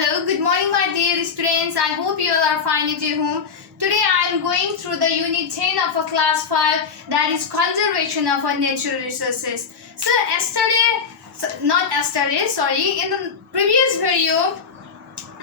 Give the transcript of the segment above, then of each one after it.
Hello, good morning my dear students. I hope you all are fine at your home. Today I am going through the unit 10 of a class 5, that is conservation of our natural resources. So in the previous video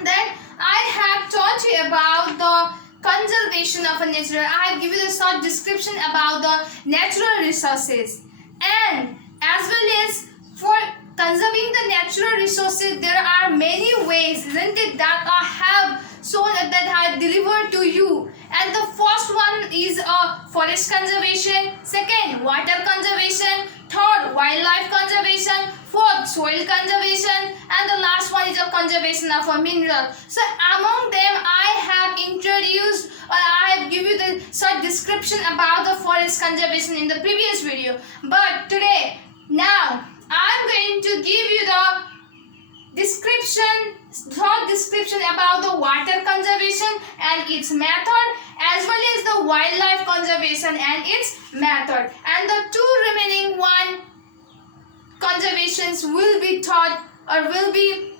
that I have taught you about the conservation of a natural. I have given a short description about the natural resources, and as well as for conserving the natural resources there are many ways, isn't it, that I have shown, that I have delivered to you. And the first one is forest conservation, second water conservation, third wildlife conservation, fourth soil conservation, and the last one is a conservation of a mineral. So among them I have introduced or I have given you the short description about the forest conservation in the previous video. But today, now I am going to give you the short description about the water conservation and its method, as well as the wildlife conservation and its method. And the two remaining conservations will be taught or will be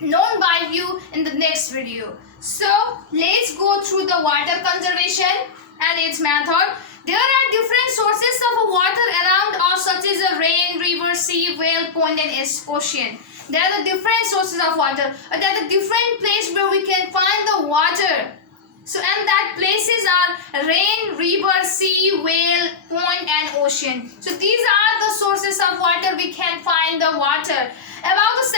known by you in the next video. So let's go through the water conservation and its method. There are different sources of water around us, such as a rain, river, sea, whale, pond, and ocean. There are the different sources of water. There are the different places where we can find the water. So, and that places are rain, river, sea, whale, pond, and ocean. So these are the sources of water we can find the water. About the 70%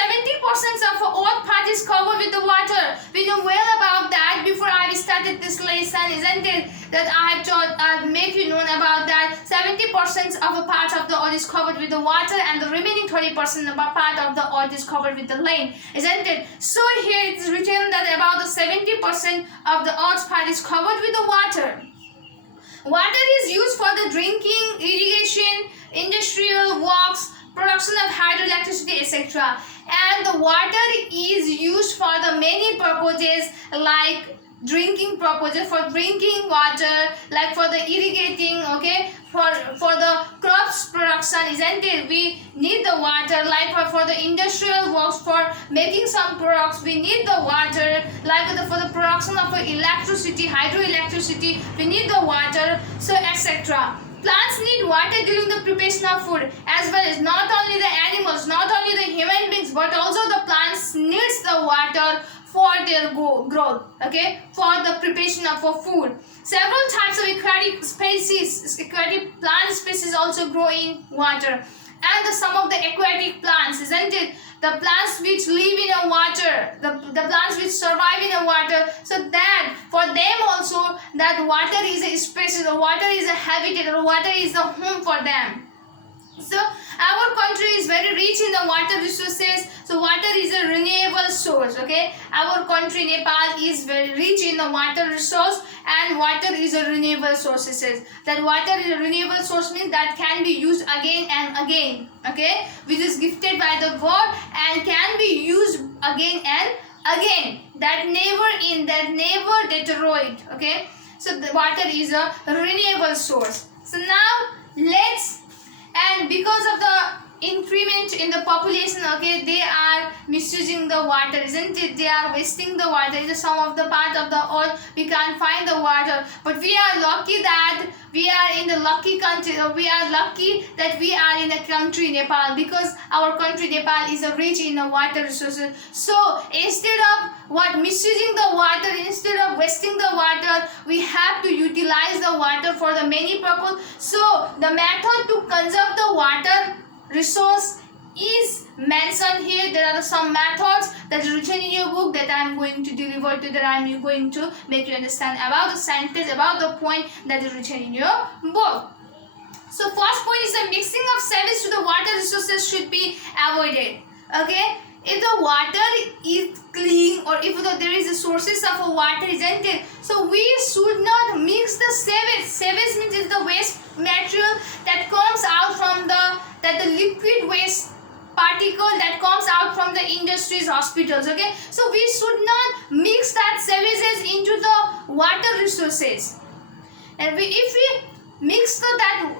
of Earth part is covered with the water. We know well about that before I started this lesson, isn't it? That I have made you known about that 70% of a part of the Earth is covered with the water, and the remaining 30% of a part of the Earth is covered with the land, isn't it? So here it is written that about the 70% of the Earth's part is covered with the water. Water is used for the drinking, irrigation, industrial works, production of hydroelectricity, etc. And the water is used for the many purposes, like drinking purposes, for drinking water, like for the irrigating, okay, for the crops production, isn't it? We need the water, like for the industrial works, for making some products we need the water, like for the production of electricity, hydroelectricity, we need the water, so etc. Plants need water during the preparation of food, as well as not only the animals, not only the human beings, but also the plants needs the water for their growth, okay, for the preparation of a food. Several types of aquatic plant species also grow in water, and some of the aquatic plants, isn't it? The plants which live in a water, the plants which survive in a water, so that for them also that water is a species, or water is a habitat, or water is a home for them. So our country is very rich in the water resources. So water is a renewable source, okay. Our country Nepal is very rich in the water resource, and water is a renewable source. That water is a renewable source means that can be used again and again, okay, which is gifted by the God and can be used again and again. That never deteriorate, okay. So the water is a renewable source. So now and because of the increment in the population, okay, they are misusing the water, isn't it? They are wasting the water. It is some of the part of the earth we can't find the water, but we are lucky that we are in the lucky country, or we are lucky that we are in the country Nepal, because our country Nepal is rich in the water resources. So instead of misusing the water, instead of wasting the water, we have to utilize the water for the many purpose. So the method to conserve the water resource is mentioned here. There are some methods that are written in your book that I am going to deliver to, that I am going to make you understand about the sentence, about the point that is written in your book. So first point is the mixing of sewage to the water resources should be avoided, okay. If the water is clean, or if there is a sources of water, isn't it? So we should not mix the sewage. Sewage means it's the waste material that comes out from the liquid waste particle that comes out from the industries, hospitals, okay. So we should not mix that sewages into the water resources. And if we mix that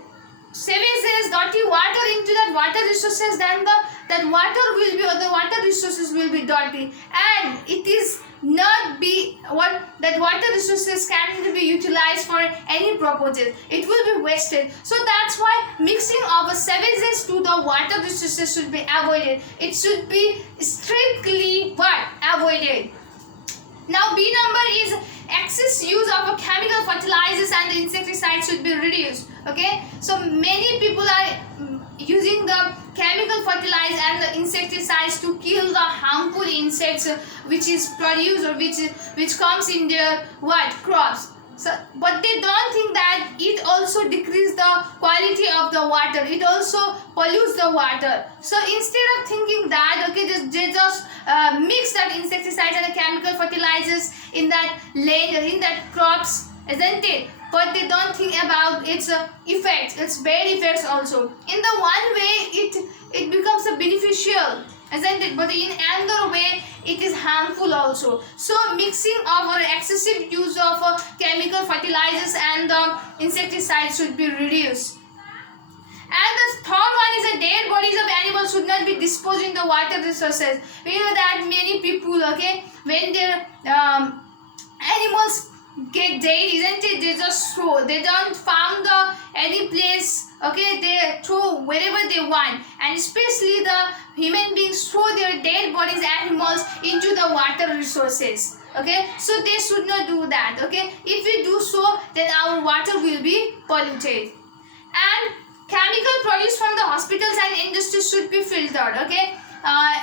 sewages, dirty water into that water resources, then that water will be, or the water resources will be dirty, and it is not be what that water resources cannot be utilized for any purposes. It will be wasted. So that's why mixing of sewages to the water resources should be avoided. It should be strictly what? Avoided. Now B number is excess use of chemical fertilizers and insecticides should be reduced. Okay, so many people are using the chemical fertilizer and the insecticides to kill the harmful insects which is produced or which comes in their what crops. So, but they don't think that it also decreases the quality of the water. It also pollutes the water. So instead of thinking that, okay, they just mix that insecticides and the chemical fertilizers in that land, in that crops, isn't it? But they don't think about its effects, its bad effects also. In the one way, it becomes a beneficial, isn't it? But in another way, it is harmful also. So mixing of or excessive use of chemical fertilizers and insecticides should be reduced. And the third one is that dead bodies of animals should not be disposed in the water resources. We know that many people, okay, when their animals get dead, isn't it? They just throw. They don't found any place. Okay, they throw wherever they want, and especially the human beings throw their dead bodies, animals into the water resources. Okay, so they should not do that. Okay, if we do so, then our water will be polluted. And chemical produced from the hospitals and industries should be filtered. Okay.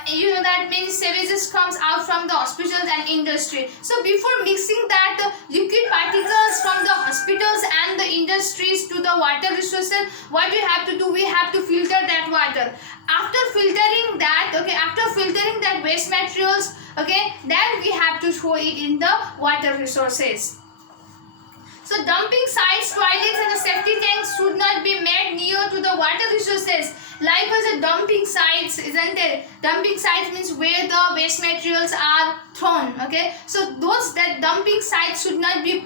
You know that many sewages comes out from the hospitals and industry. So before mixing that liquid particles from the hospitals and the industries to the water resources, what we have to do, we have to filter that water. After filtering that waste materials, okay, then we have to throw it in the water resources. So dumping sites, toilets and the safety tanks should not be made near to the water resources. Likewise, the dumping sites, isn't it? Dumping sites means where the waste materials are thrown. Okay, so that dumping sites should not be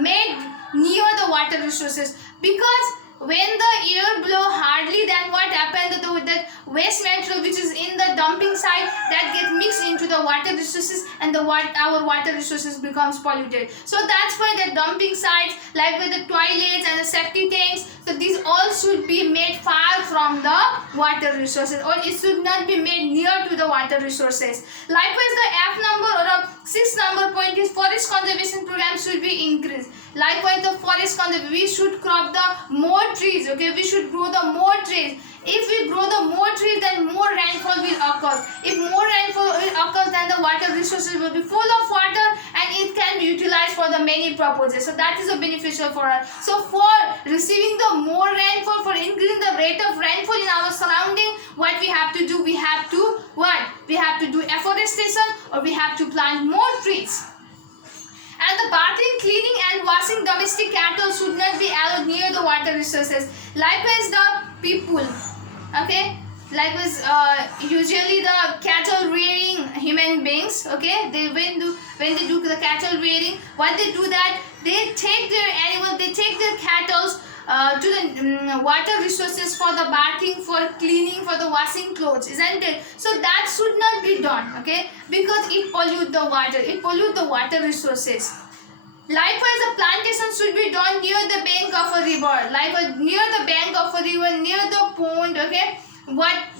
made near the water resources, because when the air blow hardly, then what happens? That waste material which is in the dumping site, that gets mixed into the water resources, and our water resources becomes polluted. So that's why the dumping sites, like with the toilets and the safety tanks, so these all should be made far from the water resources, or it should not be made near to the water resources. Likewise, the F number or the 6th number point is forest conservation program should be increased. Likewise, the forest conservation, we should crop the more trees. Okay, we should grow the more trees. If we grow the more trees, then more rainfall will occur. If more rainfall occurs, then the water resources will be full of water, and it can be utilized for the many purposes. So that is a beneficial for us. So for receiving the more rainfall, for increasing the rate of rainfall in our surrounding, what we have to do, we have to do afforestation, or we have to plant more trees. And the bathing, cleaning and washing domestic cattle should not be allowed near the water resources. Likewise, the people, okay, likewise, usually the cattle rearing human beings, okay, when they do the cattle rearing, what they do that, they take their animal, they take their cattle to the water resources for the bathing, for cleaning, for the washing clothes, isn't it? So that should not be done, okay, because it pollutes the water, it pollutes the water resources. Likewise, the plantation should be done near the bank of a river, likewise near the bank of a river, near the pond, okay,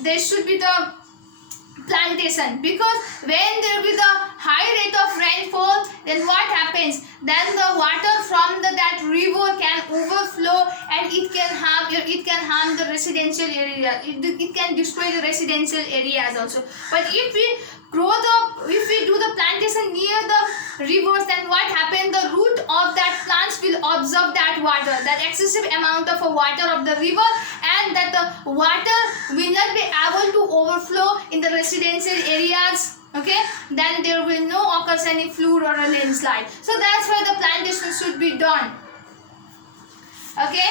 there should be the plantation, because when there will be the high rate of rainfall, then what happens? Then the water from that river can overflow, and it can harm the residential area. It can destroy the residential areas also. But if we do the plantation near the rivers, then what happens? The root of that plants will absorb that water, that excessive amount of water of the river, and that the water will not be able to overflow in the residential areas. Okay, then there will no occurs any flood or a landslide. So that's why the plantation should be done. Okay,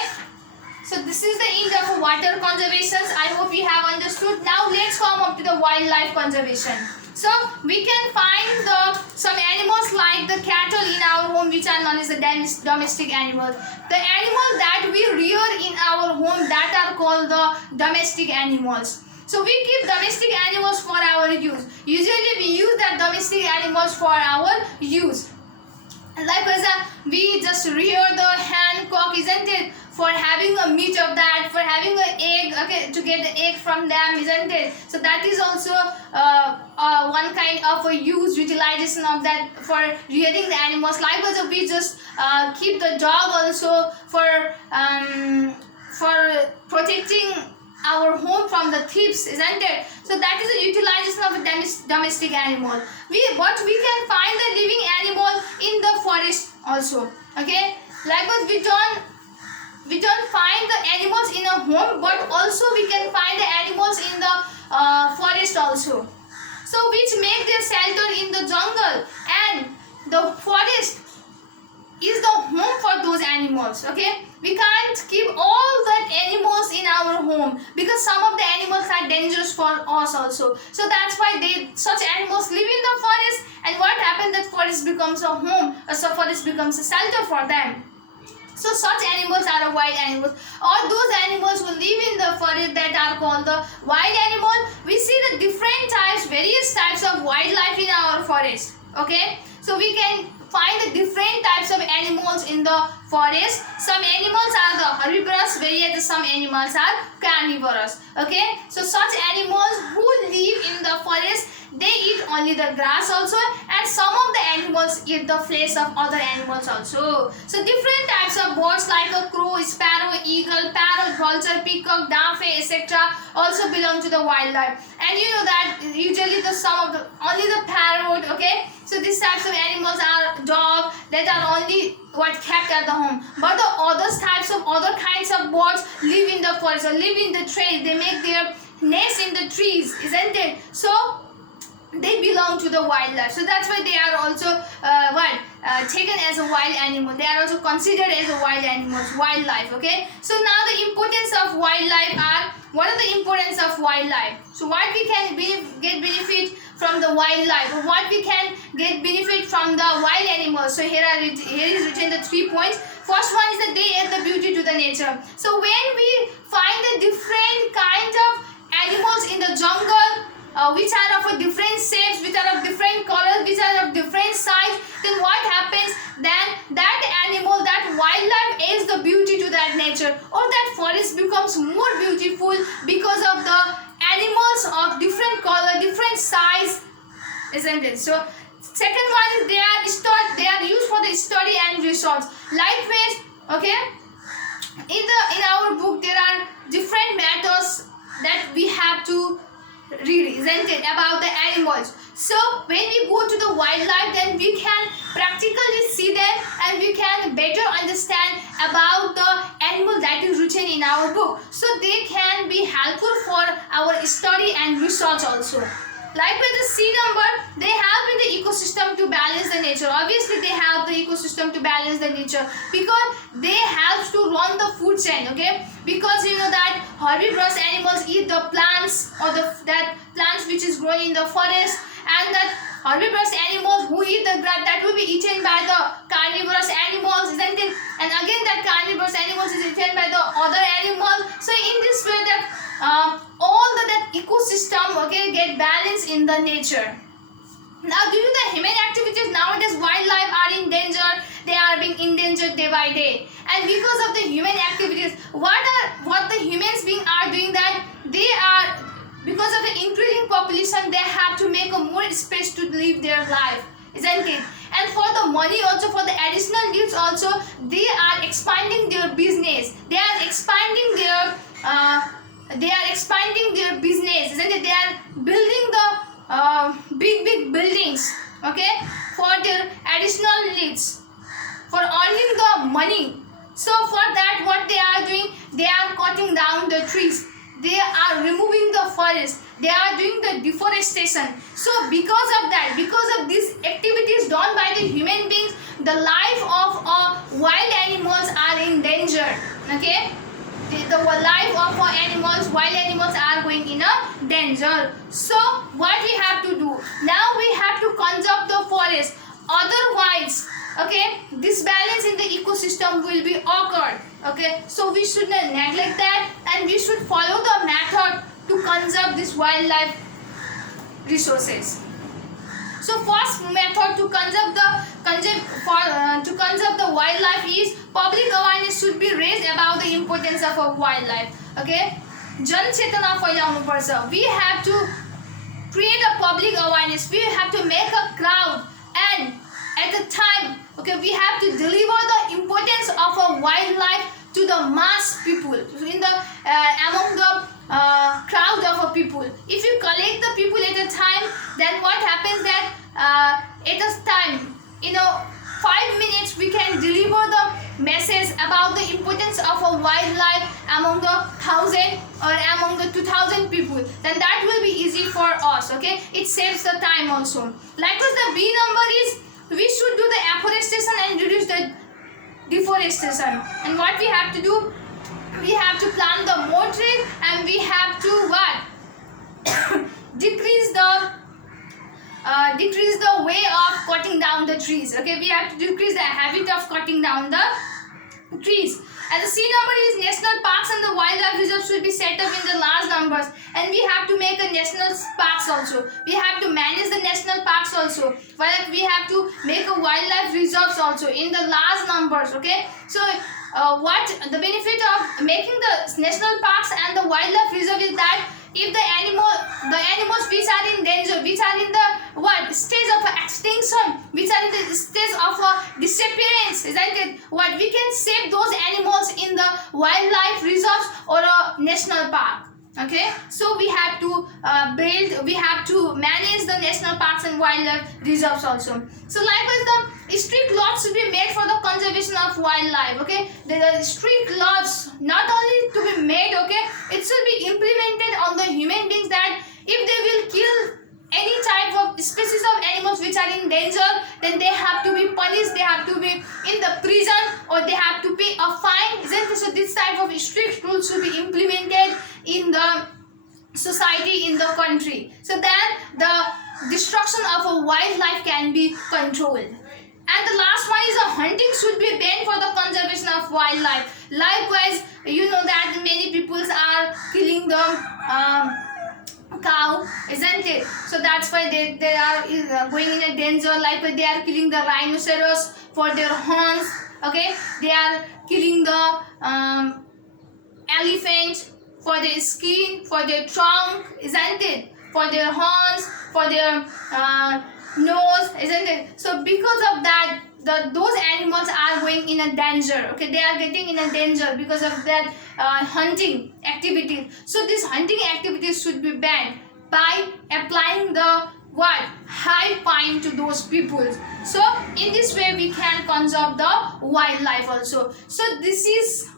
so this is the end of water conservation. I hope you have understood. Now let's come up to the wildlife conservation. So we can find some animals like the cattle in our home, which are known as the domestic animals. The animals that we rear in our home, that are called the domestic animals. So we keep domestic animals for our use. Usually we use that domestic animals for our use. Like for example, we just rear the hen cock, isn't it? For having a meat of that, for having an egg, okay, to get the egg from them, isn't it? So that is also one kind of a utilization of that for rearing the animals. Likewise, we just keep the dog also for protecting our home from the thieves, isn't it? So that is a utilization of a domestic animal. But we can find the living animal in the forest also. Okay, likewise we don't find the animals in a home, but also we can find the animals in the forest also. So which make their shelter in the jungle, and the forest is the home for those animals. Okay, we can't keep all that animals in our home because some of the animals are dangerous for us also. So that's why such animals live in the forest, and what happens, that forest becomes a home, so forest becomes a shelter for them. So such animals are a wild animals, or those animals who live in the forest that are called the wild animal. We see the different types, various types of wildlife in our forest. Okay, so we can find the different types of animals in the forest. Some animals are the herbivorous, whereas some animals are carnivorous. Okay, so such animals who live in the forest, they eat only the grass also, and some of the animals eat the flesh of other animals also. So different types of birds like a crow, sparrow, eagle, parrot, vulture, peacock, daffy, etc. also belong to the wildlife. And you know that usually only the parrot, okay, so these types of animals are dog that are only kept at the home, but the other kinds of birds live in the forest or live in the trees. They make their nests in the trees, isn't it? So they belong to the wildlife. So that's why they are also taken as a wild animal. They are also considered as a wild animals, wildlife. Okay, so now the importance of wildlife are, what are the importance of wildlife? So what we can get benefit from the wildlife, or what we can get benefit from the wild animals. So here is written the 3 points. First one is that they add the beauty to the nature. So when we find the different kind of animals in the jungle, which are of a different shapes, which are of different colors, which are of different size, then what happens? Then that animal, that wildlife adds the beauty to that nature, or that forest becomes more beautiful because of the animals of different color, different size, isn't it? So second one is they are used for the study and research. Likewise, okay, in our book there are different matters that we have to read, isn't it, about the animals. So when we go to the wildlife, then we can practically see them, and we can better understand about the animal that is written in our book. So they can be helpful for our study and research also. Likewise, the C number, they help in the ecosystem to balance the nature. Obviously, they help the ecosystem to balance the nature because they help to run the food chain. Okay, because you know that herbivorous animals eat the plants, or that plants which is growing in the forest, and that herbivorous animals who eat the grass, that will be eaten by the carnivorous animals, isn't it? And again, that carnivorous animals is eaten by the other animals. So in this way, that all that ecosystem, okay, get balanced in the nature. Now due to the human activities, nowadays wildlife are in danger. They are being endangered day by day, and because of the human activities, what the humans being are doing, that they are, because of the increasing population, they have to make a more space to live their life, isn't it? And for the money also, for the additional needs also, they are expanding their business. They are expanding their business, isn't it? They are building the big buildings, okay, for their additional needs, for earning the money. So for that, what they are doing, they are cutting down the trees, they are removing the forest, they are doing the deforestation. So because of that, because of these activities done by the human beings, the life of wild animals are in danger. Okay, the life of wild animals are going in a danger. So what we have to do now, we have to conserve the forest, otherwise, okay, disbalance in the ecosystem will be occurred. Okay, so we should not neglect that, and we should follow the method to conserve this wildlife resources. So first method to conserve the wildlife is public awareness should be raised about the importance of a wildlife. Okay, जन चेतना फैलाउनु पर्छ. We have to create a public awareness. We have to make a crowd, and at the time, okay, we have to deliver the importance of a wildlife to the mass people, in the among the crowd of a people. If you collect the people at a time, then what happens that at a time, 5 minutes we can deliver the message about the importance of a wildlife among the 1,000 or among the 2,000 people, then that will be easy for us. Okay, it saves the time also. Likewise, the B number is we should do the afforestation and reduce the deforestation. And what we have to do, we have to plant the more trees, and we have to what decrease the way of cutting down the trees. Okay, we have to decrease the habit of cutting down the trees. And the C number is national parks and the wildlife reserves should be set up in the large numbers, and we have to make a national parks also. We have to manage the national parks also, but we have to make a wildlife reserves also in the large numbers. Okay, so what the benefit of making the national parks and the wildlife reserve is that if the animals which are in danger, which are in the stage of extinction, which are in the stage of disappearance, isn't it? What we can save those animals in the wildlife reserves or a national park. Okay, so we have to we have to manage the national parks and wildlife reserves also. So likewise, the strict laws should be made for the conservation of wildlife. Okay, the strict laws not only to be made, okay, it should be implemented on the human beings, that if they will kill any type of species of animals which are in danger, then they have to be punished, they have to be in the prison, or they have to pay a fine, isn't it? So this type of strict rules should be implemented in the society, in the country, so that the destruction of a wildlife can be controlled. And the last one is hunting should be banned for the conservation of wildlife. Likewise, you know that many people are killing the cow, isn't it? So that's why they are going in a danger. Like they are killing the rhinoceros for their horns. Okay, they are killing the elephant for their skin, for their trunk, isn't it? For their horns, for their nose, isn't it? So because of that, those animals are going in a danger. Okay, they are getting in a danger because of that hunting activities. So these hunting activities should be banned by applying the high fine to those people. So in this way we can conserve the wildlife also. So this is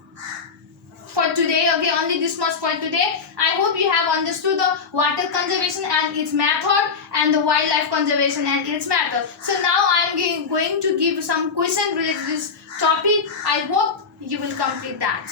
for today. Okay, only this much for today. I hope you have understood the water conservation and its method, and the wildlife conservation and its method. So now I am going to give some questions related to this topic. I hope you will complete that.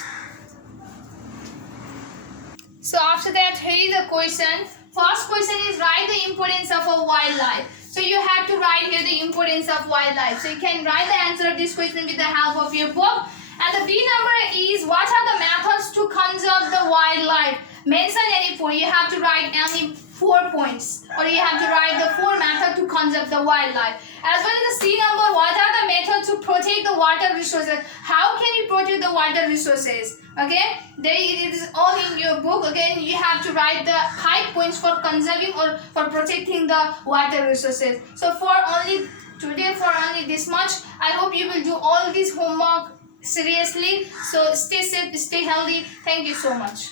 So after that, here is the question. First question is, write the importance of a wildlife. So you have to write here the importance of wildlife. So you can write the answer of this question with the help of your book. And the B number is, what are the methods to conserve the wildlife? Mention any 4. You have to write only 4 points, or you have to write the 4 methods to conserve the wildlife. As well as the C number, what are the methods to protect the water resources? How can you protect the water resources? Okay, it is all in your book. Again, you have to write the 5 points for conserving or for protecting the water resources. So for only today, for only this much, I hope you will do all this homework seriously. So stay safe, stay healthy. Thank you so much.